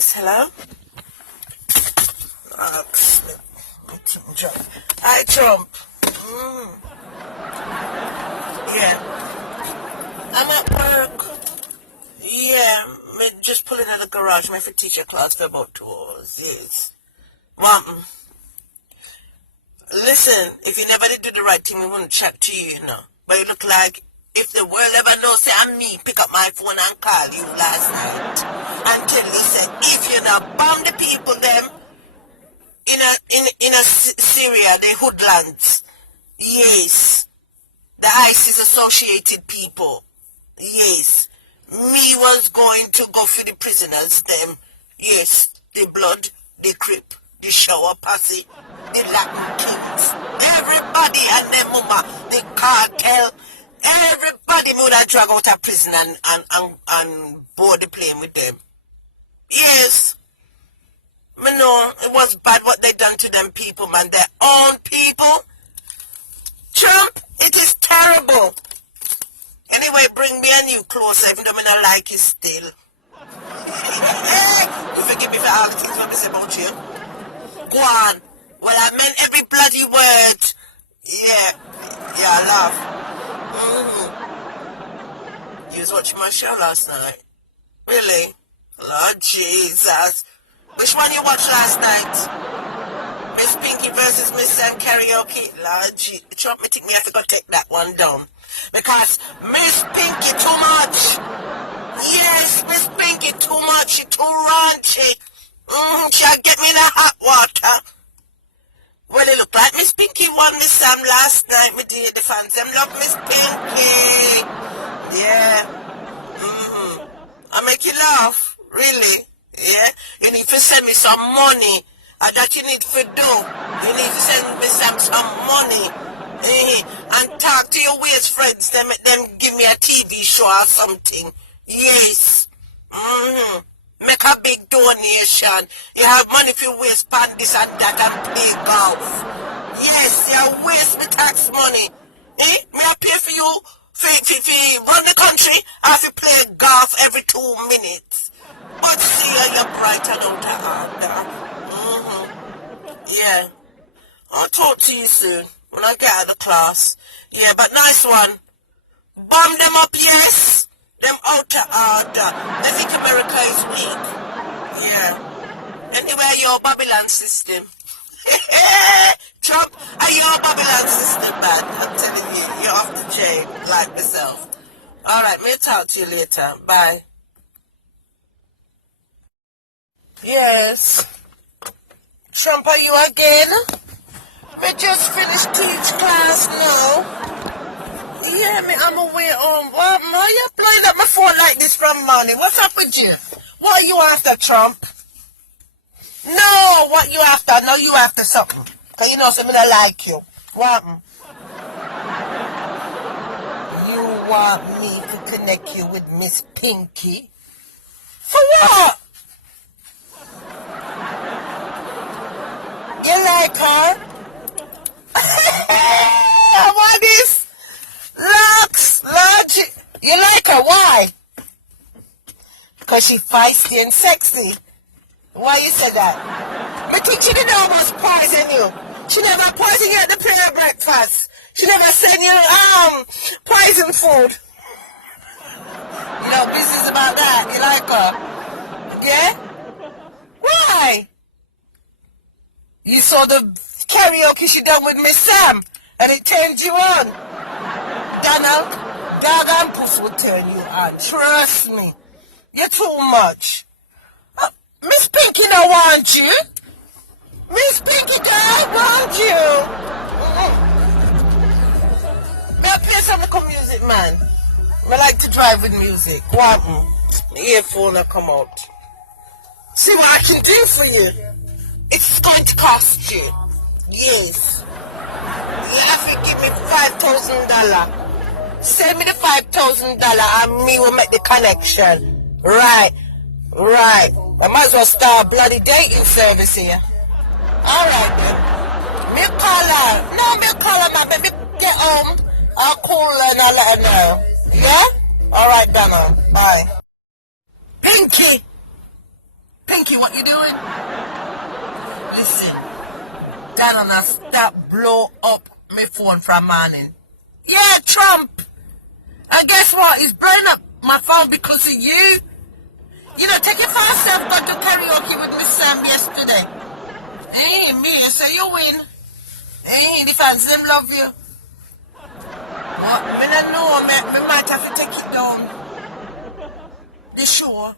Yes, hello? Trump. Hi, Trump. Yeah. I'm at work. Yeah, me just pulling out the garage. Me for teacher class for about 2 hours. Yes. Well, listen, if you never did do the right thing, we wouldn't chat to you, you know. But it look like if the world ever knows, say, I'm me, pick up my phone and call you last night. Until he said, if you not bomb the people, them, in a Syria, the hoodlands. Yes. The ISIS associated people. Yes. Me was going to go for the prisoners, them. Yes. The blood, the crip, the shower posse, the Latin kings. Everybody and their mama, the cartel. Everybody would have drag out of prison and board the plane with them. Yes. Me know it was bad what they done to them people, man. Their own people. Trump, it is terrible. Anyway, bring me a new clothes, even though I don't like it still. You forgive me for all the things what I say about you. Go on. Well, I meant every bloody word. Yeah, I love. You was watching my show last night. Really? Lord Jesus. Which one you watched last night? Miss Pinky versus Miss Sam karaoke. Lord Jesus. Trump, me think me have to go take that one down. Because Miss Pinky too much. Yes, Miss Pinky too much. She too raunchy. She'll get me in the hot water. Well, it looked like Miss Pinky won Miss Sam last night. Me did the fans. Them love Miss Pinky. Yeah. I make you laugh. Really. Yeah. You need to send me some money. And that you need to do. You need to send me some money. And talk to your waist friends. Them give me a TV show or something. Yes. Make a big donation. You have money for your waist pan this and that and play golf. Yes, you waste the tax money. Me I pay for you for run the country. I have to play golf every 2 minutes. But see you're bright and out of order. Yeah. I'll talk to you soon when I get out of the class. Yeah, but nice one. Bomb them up, yes. Them out of order. They think America is weak. Yeah. Anyway, your Babylon system. Trump, are your Babylon system, man? I'm telling you, you're off the chain, like myself. Alright, may talk to you later. Bye. Yes. Trump, are you again? We just finished teach class now. Yeah, me, I'm away on. What? Why you playing up my phone like this from morning? What's up with you? What are you after, Trump? No, what you after? No, you after something. Because you know something I like you. What? You want me to connect you with Miss Pinky? For what? You like her? What is? Lux, you like her? Why? Because she feisty and sexy. Why you said that? Me think she didn't almost poison you. She never poison you at the prayer breakfast. She never send you poison food. No business about that. You like her? Yeah? Why? You saw the karaoke she done with Miss Sam and it turned you on. Donald, dog and puss will turn you on. Trust me. You're too much. Miss Pinky don't want you. Miss Pinky don't want you. May I play some little music, man? I like to drive with music. What? The earphone will come out. See what I can do for you. It's going to cost you. Yes. You have to give me $5,000. Send me the $5,000 and me will make the connection. Right. I might as well start a bloody dating service here. Alright then. Me call her. No, me call her, man. Let me get home. I'll call her and I'll let her know. Yeah? Alright, Donna. Bye. Pinky! Pinky, what you doing? Listen, Donna stop blow up my phone from morning. Yeah, Trump. And guess what? He's burning up my phone because of you. You know, take your fast self got to karaoke with Miss Sam yesterday. Ain't me, so you win. Ain't the fans, them love you. What? Me not know, me might have to take it down. The show,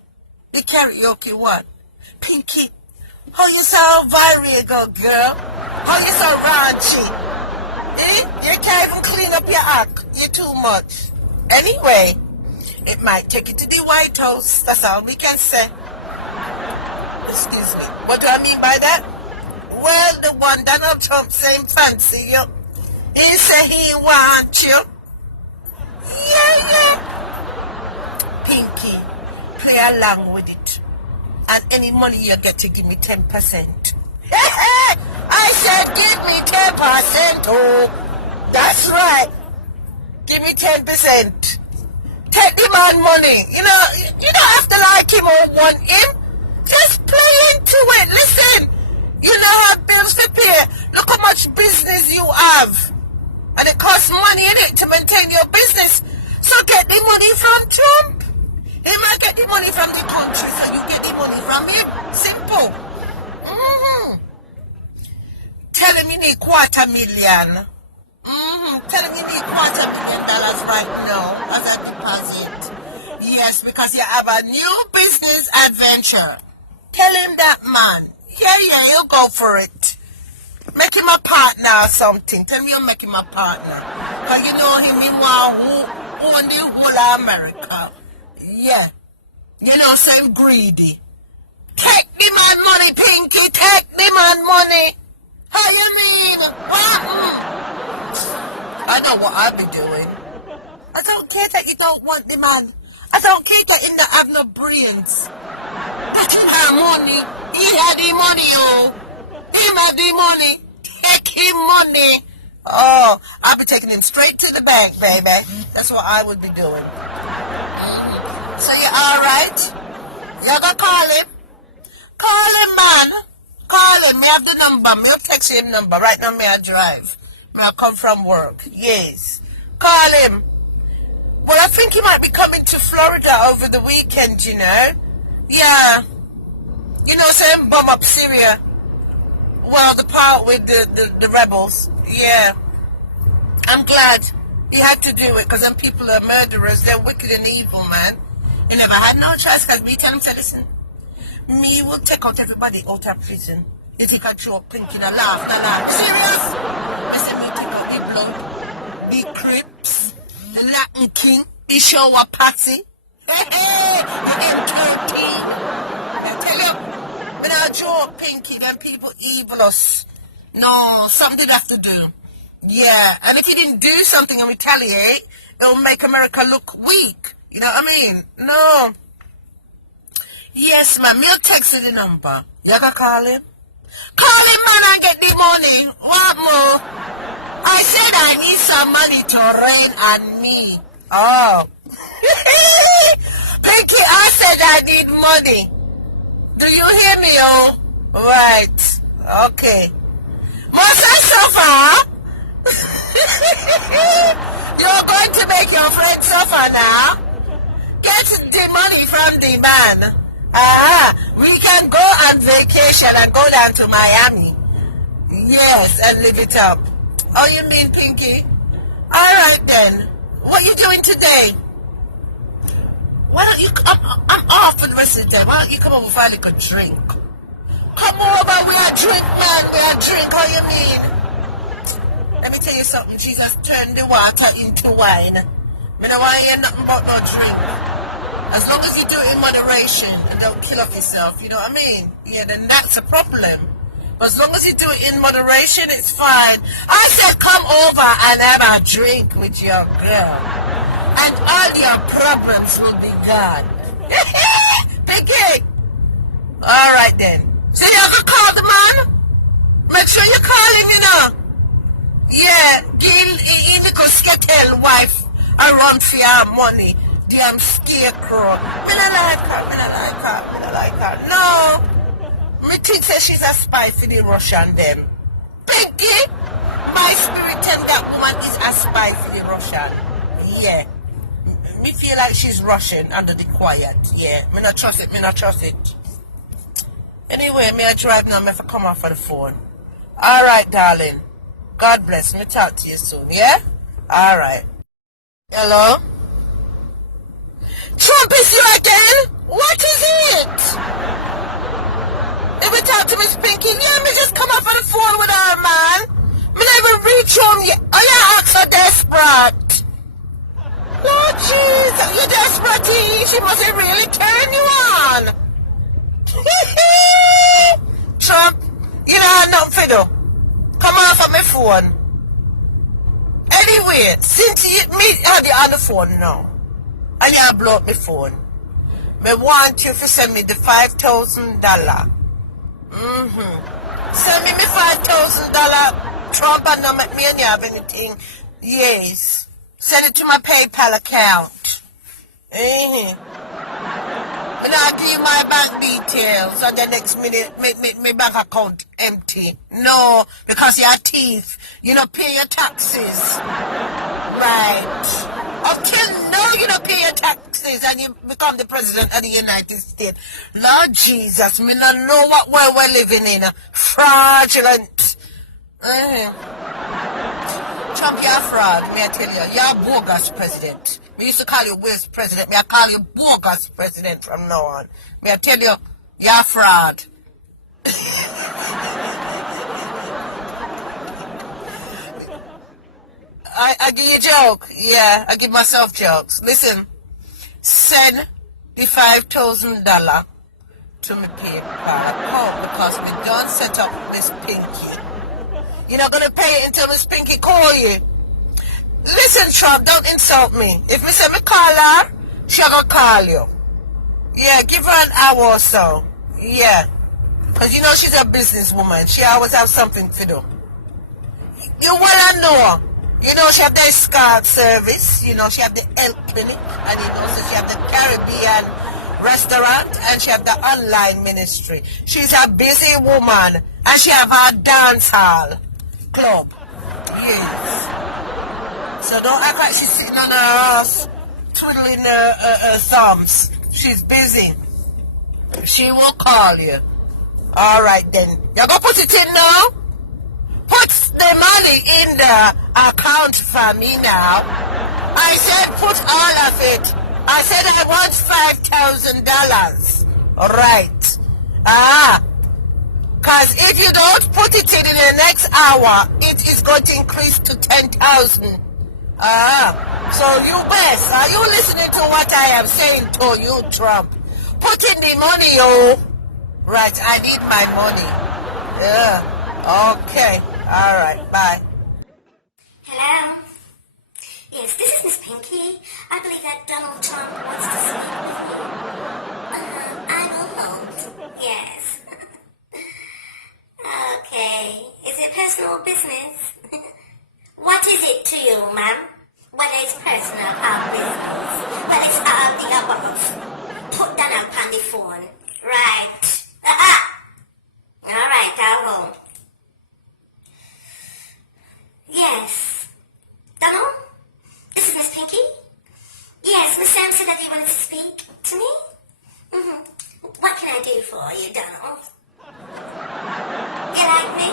the karaoke what? Pinky, how you so variable, girl? How you so raunchy? You can't even clean up your act. You're too much. Anyway, it might take you to the White House. That's all we can say. Excuse me. What do I mean by that? Well, the one Donald Trump saying fancy you. He said he wants you. Yeah. Pinky, play along with it. And any money you get to give me 10%. I said give me 10%. Oh, that's right. Give me 10%. Take the man money. You don't have to like him or want him. Just play into it. Listen, you know how bills to pay. Look how much business you have. And it costs money in it to maintain your business. So get the money from Trump. He might get the money from the country, so you get the money from him. Simple. Tell him you need $250,000. Tell him you need $250,000 right now as a deposit. Yes, because you have a new business adventure. Tell him that, man. Yeah, he'll go for it. Make him a partner or something. Tell me you'll make him a partner. Because you know him, he want who own the whole of America. Yeah. You know, so I'm greedy. Take the man money, Pinky. Take the man money. How you mean? I know what I'll be doing. I don't care that you don't want the man. I don't care that you don't have no brains. That him have money. He had the money, oh. Him have the money. Take him money. Oh, I'll be taking him straight to the bank, baby. That's what I would be doing. So you alright? You gonna call him? Call him, man. Call him. Me have the number. Me have text him number. Right now, me I drive. Me I come from work. Yes. Call him. Well, I think he might be coming to Florida over the weekend, you know. Yeah. You know, so him bomb up Syria. Well, the part with the rebels. Yeah. I'm glad he had to do it because them people are murderers. They're wicked and evil, man. He never had no choice because me tell him, say, listen, me will take out everybody out of prison. You think I joke, thinking, I laugh. Serious? I said, me take out the blood, the Crips, the Latin King, the shower party. Hey, the M13. I tell you, when I joke, Pinky, them people evil us. No, something they have to do. Yeah, and if you didn't do something and retaliate, it'll make America look weak. You know what I mean? No. Yes, ma'am. You'll text the number. You gonna call him? Call him, man, and get the money. What more? I said I need some money to rain on me. Oh. Pinky, I said I need money. Do you hear me, oh? Right. Okay. Must I suffer? You're going to make your friend suffer now? Get the money from the man. We can go on vacation and go down to Miami. Yes, and live it up. Oh, you mean Pinky? Alright then. What you doing today? Why don't you, I'm off for the rest of the day. Why don't you come over and find a good drink? Come over, we are drink, man, we are drink. How you mean? Let me tell you something. Jesus turned the water into wine. I don't want to hear nothing about no drink. As long as you do it in moderation and don't kill off yourself, you know what I mean? Yeah, then that's a problem. But as long as you do it in moderation, it's fine. I said come over and have a drink with your girl. And all your problems will be gone. Pinky! Alright then. So you can call the man? Make sure you call him, you know. Yeah, Gil, he go skettle wife around for your money. damn scarecrow. Me not like her, me not like her, me not like her. No. Me think say she's a spy for the Russian them. Pinky, my spirit and that woman is a spy for the Russian. Yeah. Me feel like she's Russian under the quiet. Yeah. Me not trust it, me not trust it. Anyway, me I drive now, me have to come off of the phone. Alright, darling. God bless. Me talk to you soon, yeah? Alright. Hello? Trump is you again? What is it? If we talk to Miss Pinky, yeah, me just come off on the phone with her, man. Me not even reach home yet. Oh, you act so desperate. Lord Jesus, you desperate. She must really turn you on. Trump, you know I'm not fiddle. Come off of my phone. Anyway, since me have you on the phone now, and you blow up my phone, me want you to send me the $5,000. Send me $5,000. Trump and not make me and you have anything. Yes. Send it to my PayPal account. And I'll give you my bank details, and the next minute, my bank account empty. No, because you're a thief. You don't pay your taxes. Right. Until now, you don't pay your taxes, and you become the president of the United States. Lord Jesus, me not know what world we're living in. Fraudulent. Trump, you're a fraud, may I tell you. You're a bogus president. We used to call you Will's president. May I call you bogus president from now on. May I tell you, you're a fraud. I give you a joke. Yeah, I give myself jokes. Listen, send the $5,000 to my PayPal account because we don't set up Miss Pinky. You're not going to pay it until Miss Pinky call you. Listen, Trump, don't insult me. If me say me call her, she'll go call you. Yeah, give her an hour or so. Yeah. Because you know she's a businesswoman. She always have something to do. You well know. You know she have the escort service. You know she have the health clinic. And you know so she have the Caribbean restaurant. And she have the online ministry. She's a busy woman. And she have her dance hall club. Yes. So don't act like she's sitting on her ass, twiddling her thumbs. She's busy. She will call you. Alright then. You gonna put it in now? Put the money in the account for me now. I said put all of it. I said I want $5,000. Alright. Because if you don't put it in the next hour, it is going to increase to 10,000. So you best, are you listening to what I am saying to you, Trump? Put in the money, oh. Right, I need my money. Yeah, okay. All right, bye. Hello? Yes, this is Miss Pinky. I believe that Donald Trump wants to speak with you. I will hold. Yes. Okay. Is it personal business? What is it to you, ma'am? Whether it's personal or business, well, it's all the above. Put that up on the phone. Right. Alright, I'll hold. Yes. Donald? This is Miss Pinky? Yes, Miss Sam said that you wanted to speak to me? What can I do for you, Donald? You like me?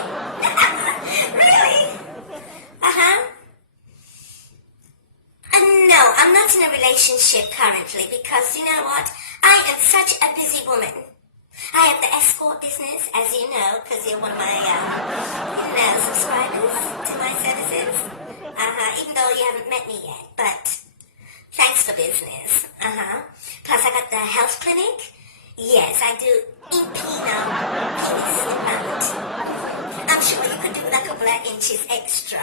Really? No, I'm not in a relationship currently because, you know what? I am such a busy woman. I have the escort business, as you know, because you're one of my, subscribers to my services. Even though you haven't met me yet, but thanks for business. Plus I got the health clinic. Yes, I do impeno penis implant. I'm sure you could do with a couple of inches extra.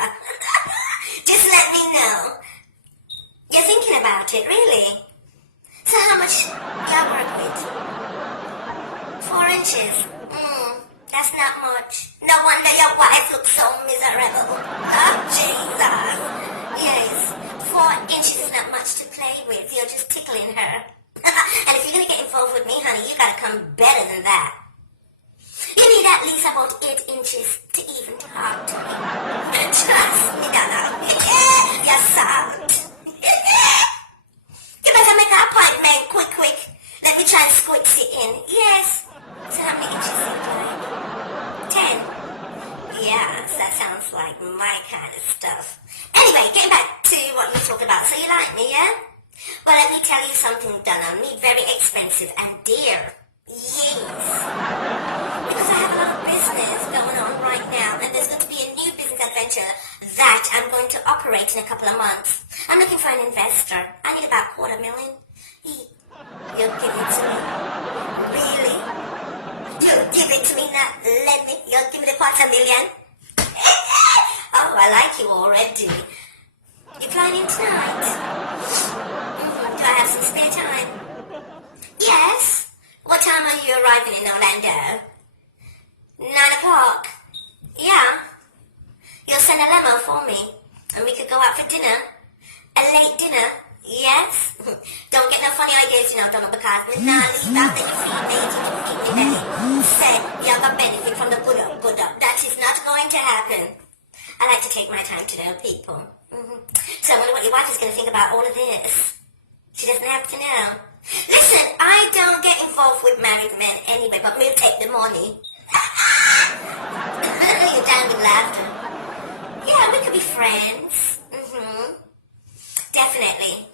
Just let me know. You're thinking about it, really? So how much y'all work with? 4 inches? That's not much. No wonder your wife looks so miserable. Oh, Jesus. Yes, 4 inches is not much to play with. You're just tickling her. And if you're going to get involved with me, honey, you got to come better than that. You need at least about 8 inches to even talk to me. Trust me, Donna. You're soft. You better make an appointment quick. Let me try and squeeze it in. Yes. So how many inches is it like? 10. Yes, that sounds like my kind of stuff. Anyway, getting back to what you talk about. So you like me, yeah? Well, let me tell you something, Donna. Me very expensive and dear. Yes. Because I have a lot of business going on right now, and there's going to be a new business adventure that I'm going to operate in a couple of months. I'm looking for an investor. I need about $250,000. You'll give it to me? Really? You'll give it to me now? Let me. You'll give me the $250,000? Oh, I like you already. You flying in tonight? Do I have some spare time? Yes. What time are you arriving in Orlando? 9 o'clock. Yeah. You'll send a limo for me, and we could go out for dinner. A late dinner. Yes. Don't get no funny ideas, Donald, because we now leave after you feed me to the kidney belly. Said you have a benefit from the good up. That is not going to happen. I like to take my time to know people. So I wonder what your wife is going to think about all of this. She doesn't have to know. Listen, I don't get involved with married men anyway, but we'll take the money. You're down with laughter. Yeah, we could be friends. Definitely.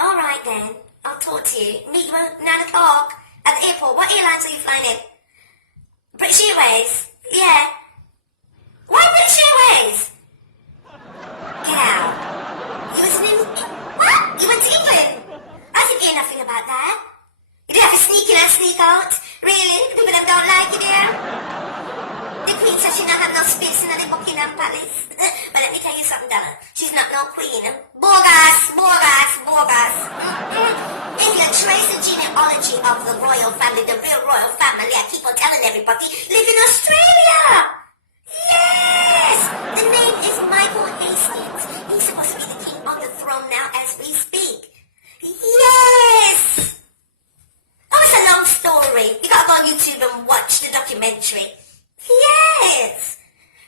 All right then. I'll talk to you. Meet you at 9 o'clock at the airport. What airlines are you flying in? British Airways? Yeah. Why British Airways? Get out. You was in... What? You went to England? I didn't hear nothing about that. You didn't have to sneak in and sneak out? Really? People that don't like you there? The Queen said she not have no space in the Buckingham Palace. But let me tell you something, Donna. She's not no queen. Bogus. England trace the genealogy of the royal family, the real royal family. I keep on telling everybody, live in Australia. Yes! The name is Michael Hastings. He's supposed to be the king on the throne now as we speak. Yes! Oh, it's a long story. You gotta go on YouTube and watch the documentary. Yes!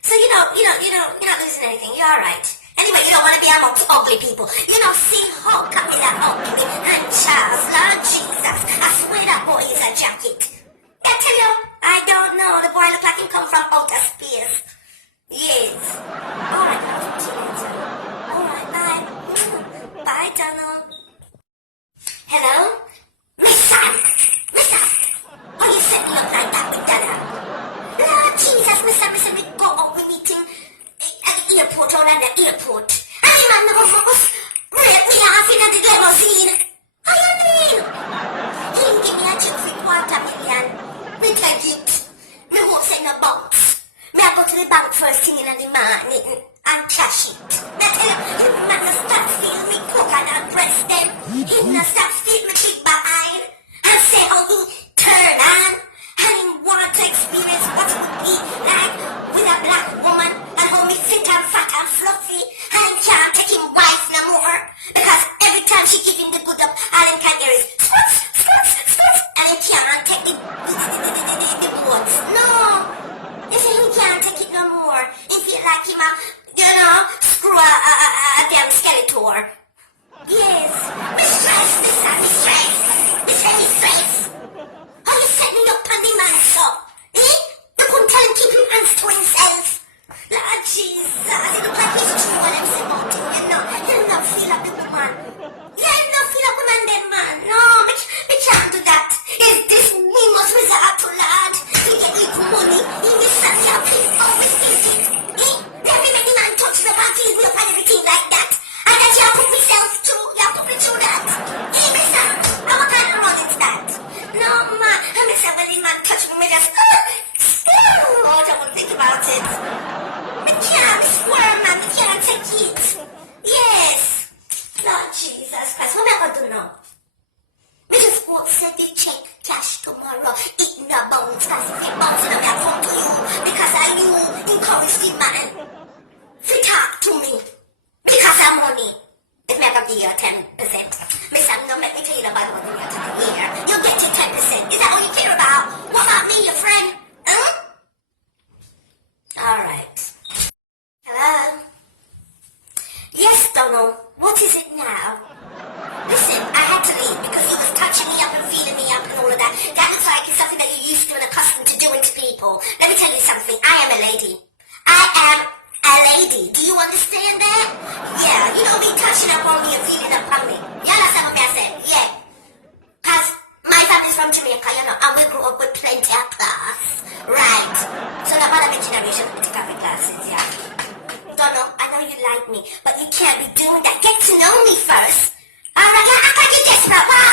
So you're not losing anything. You're alright. Anyway, you don't want to be amongst ugly people. See how Camilla ugly and Charles, Lord Jesus. I swear that boy is a jacket. I tell you, I don't know. The boy look like him come from outer space. Yes. Alright, I'll talk to you later. Alright, bye. Bye, Donald. Hello? Mister! Why you set me up like that with Dada? Lord Jesus, Mister, we go out, we meeting at the airport or at the airport. And the man never focus. Rape me off in the limousine. How you mean? He give me a check for $250,000. Me take it. Me won't say no bounce. Me I go to the bank first thing in the morning and cash it. I tell you, the man no stop feel me cook and breast them. He no stop feel me big behind. And say how he turn on. And he want to experience what it would be like with a black woman and how me fit and fat and fluffy. And he can't take him wife no more. Because every time she give him the good up, all he can hear is squats. And he can't take the bones. No. He say he can't take it no more. He feel like him screw a damn skeletor. Yes. Me stress. How you set me up on the man so? You couldn't tell him keep him hands to himself. Lord Jesus, it look like he's true what I'm saying about him, He'll not feel like the woman. Yeah, he'll not feel like woman then, man. No, we can't do that. Is this we must resort to, Lord? To get little money in this social place, always thinking. Never make the man touch the body, look and everything like that. And that you have put myself through, you have put me through that. Mister, what kind of run is that? No, man, when the man touch me, just, don't think about it. We can't squirm, man, we can't take it. Yes. Lord Jesus Christ, what am I going to do now? We just won't send the check, cash tomorrow, eating the bones, because if you bounce it, I'll come to you, because I knew encourage the man. He talk to me, because some money. If me have to give you 10%. Miss Sam, don't make me tell you about what you get to the year. You'll get your 10%. Is that all you care about? What about me, your friend? Alright. Hello? Yes, Donald. What is it now? Listen, I had to leave because he was touching me up and feeling me up and all of that. That looks like it's something that you're used to and accustomed to doing to people. Let me tell you something. I am a lady. I am a lady. Do you understand that? Yeah, you know me touching up on me and feeling up on me. You understand what I said? Yeah. Because my family's from Jamaica, you know, and we grew up with plenty of class. Right. So the other generation will take off the glasses, yeah. Donald, I know you like me, but you can't be doing that. Get to know me first. Alright, I can't get desperate. What's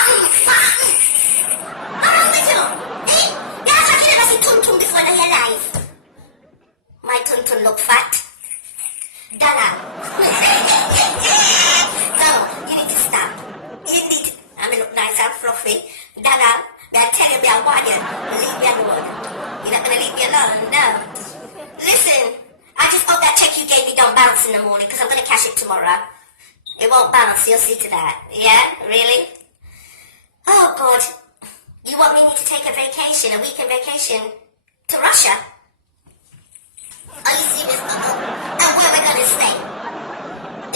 wrong with you? Eh? You act like you never see Tum Tum before in your life. My Tum Tum look fat. Donna. No, you need to stop. You need to... I mean, look nice and fluffy. Donna, may I tell you, me I want you. Leave me alone. You're not going to leave me alone, no. Listen, I just hope that check you gave me don't bounce in the morning because I'm going to cash it tomorrow. It won't bounce, you'll see to that. Yeah? Really? Oh, God. You want me to take a vacation, a weekend vacation to Russia? Are you serious, Uncle? And where are we going to stay?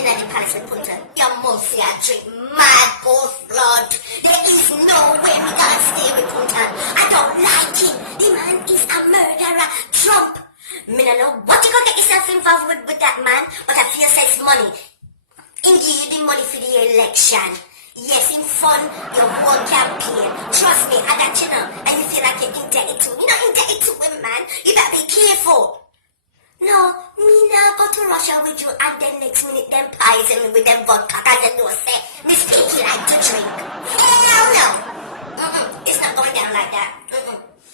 In the palace with Punta. Your mum see I drink mad both blood. There is no way we gotta stay with Punta. I don't like it. The man is a murderer. Trump. Me don't know what you gonna get yourself involved with that man, but I feel says money. Him give you the money for the election. Yes, in fun, your whole campaign. Trust me, I got you now. And you feel like you're indebted to him. You're not indebted to him, man. You better be careful. No, me now go to Russia with you and then next minute them poison me with them vodka and then know say, Miss Pinky like to drink. Hell no. It's not going down like that.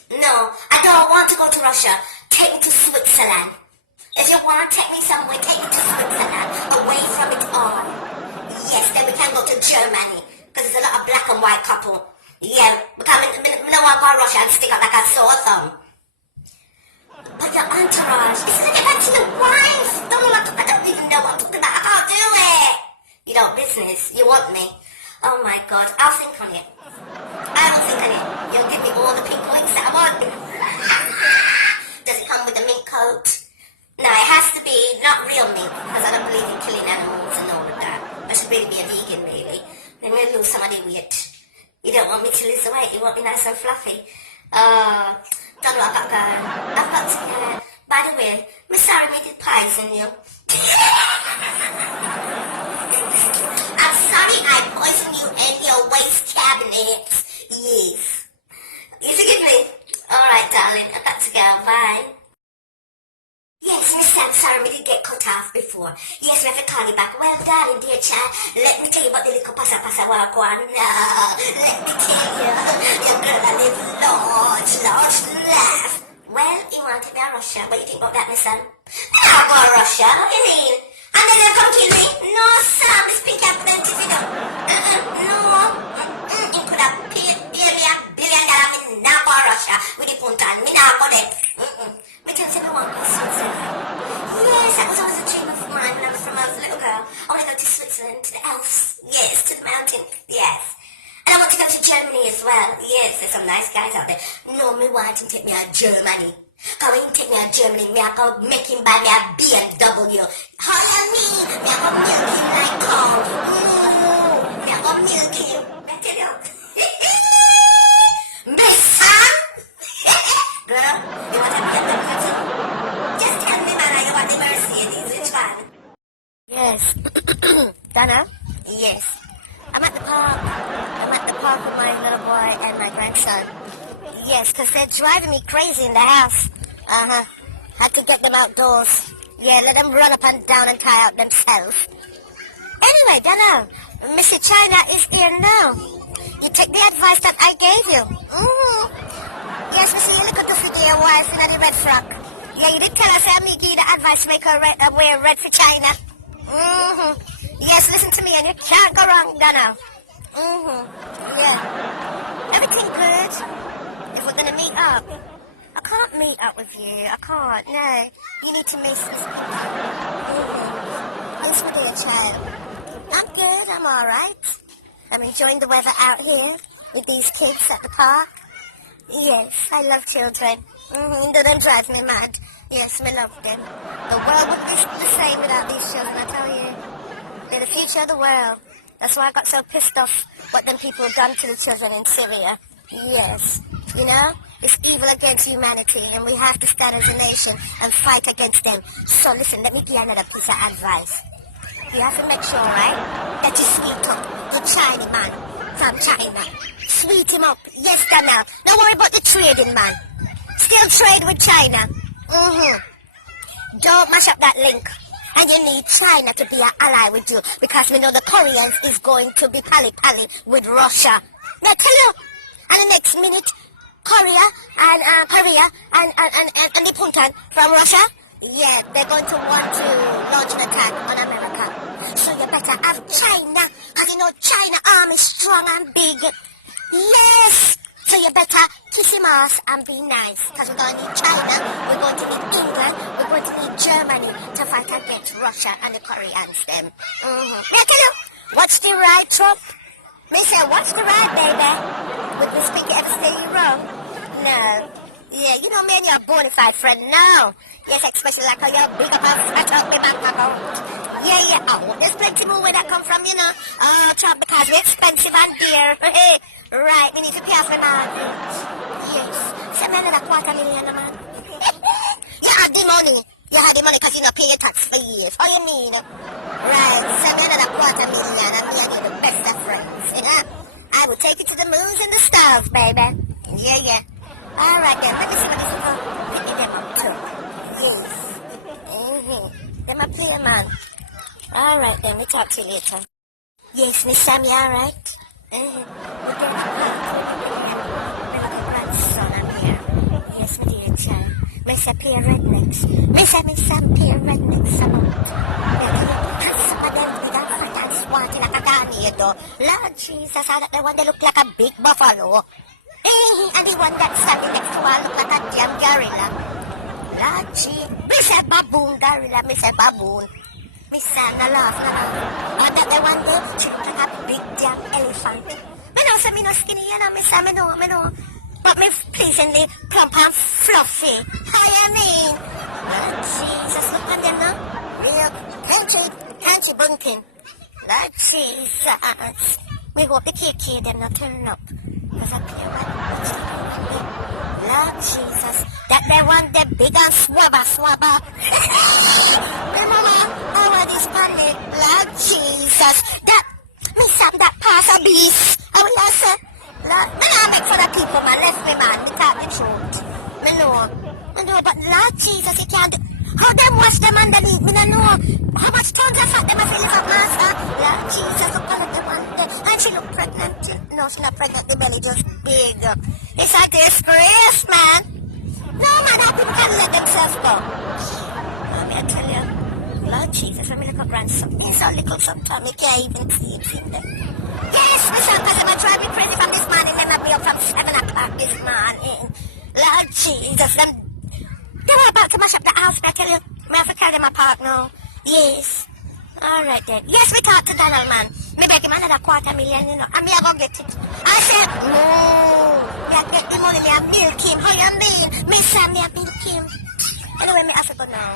No, I don't want to go to Russia. Take me to Switzerland. If you want to take me somewhere, take me to Switzerland. Away from it all. Yes, then we can go to Germany. Because there's a lot of black and white couple. Yeah, because I don't want to go to Russia and stick out like a sore thumb. But your entourage, it's gonna get back to your wife. I don't even know what I'm talking about. I can't do it. You don't business. You want me. Oh my God. I'll think on it. I will think on it. You'll give me all the pink points that I want. Does it come with a mink coat? No, it has to be not real mink because I don't believe in killing animals and all of that. I should really be a vegan, really. Then we'll lose some of the weight. You don't want me to lose the weight. You want me nice and fluffy. Don't know, I've got to go. I've got to go. By the way, Miss Sarah made it poison you. I'm sorry I poisoned you in your waste cabinet. Yes. You forgive me? Alright, darling. I've got to go. Bye. Yes, Miss Sam, sorry we did get cut off before. Yes, we have to call you back. Well, darling, dear child, let me tell you about the little pasa walk one. No, let me tell you, your girl I live large laugh. Well, you want to be in Russia. What do you think about that, Miss Sam? I'll go to Russia. What do you mean? And then they'll come kill me? No, Sam, this pink up them to video. No. You could have paid $1 billion in now go to Russia with the puntan. Me now go there. Me tell you, I want to go to Switzerland. Yes, that was always a dream of mine when I was a little girl. I want to go to Switzerland, to the Alps. Yes, to the mountain. Yes. And I want to go to Germany as well. Yes, there's some nice guys out there. No, me want him to take me to Germany. Because when he take me to Germany, me I go make him buy me a BMW. How me? Me I go milk him like cow. Me I go milk him. I tell you. Miss Sam? Girl, you want a BMW too? Just tell me, man, you want the Mercedes. Which one? Yes. Donna? Yes. I'm at the park. I'm at the park with my little boy and my grandson. Yes, because they're driving me crazy in the house. Had to get them outdoors. Yeah, let them run up and down and tire out themselves. Anyway, Donna, Missy China is here now. You take the advice that I gave you. Yes, Missy, you look at the figure your wife in the red frock. Yeah, you did tell us that me give you the advice to make her wear red for China. Yes, listen to me, and you can't go wrong, Donna. Yeah. Everything good. If we're gonna meet up, I can't meet up with you. I can't. No, you need to meet some. A How's my dear child? I'm good, I'm alright. I'm enjoying the weather out here with these kids at the park. Yes, I love children. They don't drive me mad. Yes, I love them. The world wouldn't be the same without these children, I tell you. They're the future of the world. That's why I got so pissed off what them people have done to the children in Syria. Yes. You know, it's evil against humanity, and we have to stand as a nation and fight against them. So listen, let me give you another piece of advice. You have to make sure, right, that you sweet up the Chinese man from China. Sweet him up. Yes, Daniel. Don't worry about the trading, man. Still trade with China. Don't mash up that link. And you need China to be an ally with you, because we know the Koreans is going to be pally-pally with Russia. Now tell you, and the next minute, Korea and the Puntan from Russia, yeah, they're going to want to launch an attack on America. So you better have China, because you know China army is strong and big. Yes! So you better kiss him ass and be nice, because we're going to need China, we're going to need England, we're going to need Germany to fight against Russia and the Koreans, them. May I tell you, what's the right, Trump? Me say, what's the right, baby? Would the speaker ever say you wrong? No. Yeah, you know me and your bona fide friend, no. Yes, especially like how you're big up and fat up my bank account. Yeah, oh, there's plenty more where that come from, you know. Oh, Trump, because we're expensive and dear. Right, we need to pay off my mortgage. Yes. Send me another $250,000, man. You had the money. You had the money because you don't pay your tax for years. Oh, you mean? Right, send me another $250,000 and me and you the best of friends, you know? I will take you to the moons and the stars, baby. Yeah. All right, then. Let me see what this is called. Let me them up, too. Yes. Them up here, man. All right, then. We'll talk to you later. Yes, Miss Sam, you all right? We're going to park with my little grandson, I'm here. Yes, my dear child. Miss a pair rednecks. Miss some pair rednecks about. And some of them with that fat and squatty like a tornado. Lord Jesus, how that the one that look like a big buffalo. And the one that's standing next to her look like a damn gorilla. Lord Jesus. Miss a baboon gorilla, Miss a baboon. Miss Anna laugh. And that the one day, she look like a big damn elephant. Me know, so me no skinny, you know, Miss Anna, me know. But me pleasingly plump and fluffy. How you mean? Lord Jesus, look at them now. Real country bunking. Lord Jesus. We hope the KK them not turn up. Because I pay one. Lord Jesus. That they want the big and swabba. Remember, I want this panic. Lord Jesus. That, me Sam, that pass a beast. I will not say. Lord, me not make for the people, man. Left me, man. Me talk the truth. Me know, but Lord Jesus, you can't do. How them watch them underneath? Me don't know. How much tons of fat them a feel of master? Lord Jesus, look at them under. And she look pregnant. No, she's not pregnant. The belly just big. It's a disgrace, man. No, man, how people can let themselves go. I tell you, Lord Jesus, when me look at grandson, he's so little sometimes, you can't even see him there. Yes, my son, because I'm trying to be crazy from this morning, then I'll be up from 7 o'clock this morning. Lord Jesus, they were about to mash up the house, but I tell you, I have to carry them apart now. Yes. All right then. Yes, we talked to Donald, man. Me beg him another $250,000, you know, and me I go get it. I said, no, me I get the money, me I milk him. How you mean? Me say me I milk him. Anyway, me have to go now.